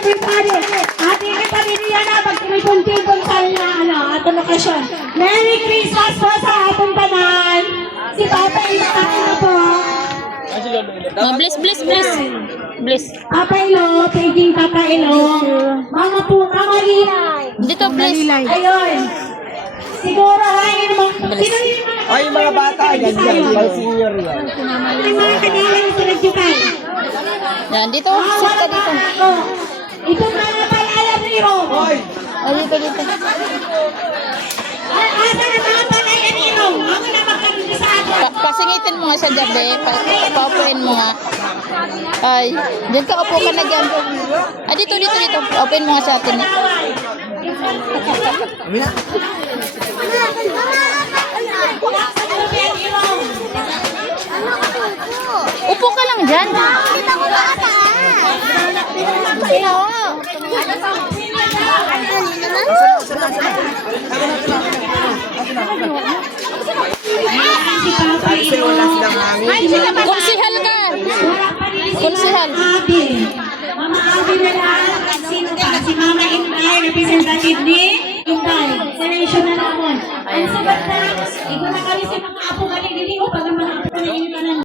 everybody. Ating ipamilya na pagkimipuntin sa ating lokasyon. Merry Christmas po sa ating tanan. Si Papa Ilo po. Oh, bless. Bless. Papa Ilo, paging Papa Ilo. Mga po, kamalilay. Dito, bless. Ayun. Siguro, ayun mo. Sino yung mga Ay, yung mga bata, ganyan. Pang senior yan. Ay, mga kanilang sinagjukan. Yan, dito. Sit ka dito. Ito mga palalam ni Ro. Oh, dito. Asa na mga palayan ni Ro. Ako na magkabili sa atin. Pasingitin mo nga sa gabi. Paupuin mo nga. Ay, dyan ka. Upo ka na dyan. Ah, dito. Open mo nga sa atin. Upo ka lang dyan. Konsihal ka. Konsihal. Mama Abi na lang. Sino ka? Si Mama Inday, representative ni Inday. Senation na naman. Ang sabat na, ikaw na kami sa mga apo galing dili o pag ang mga apo galing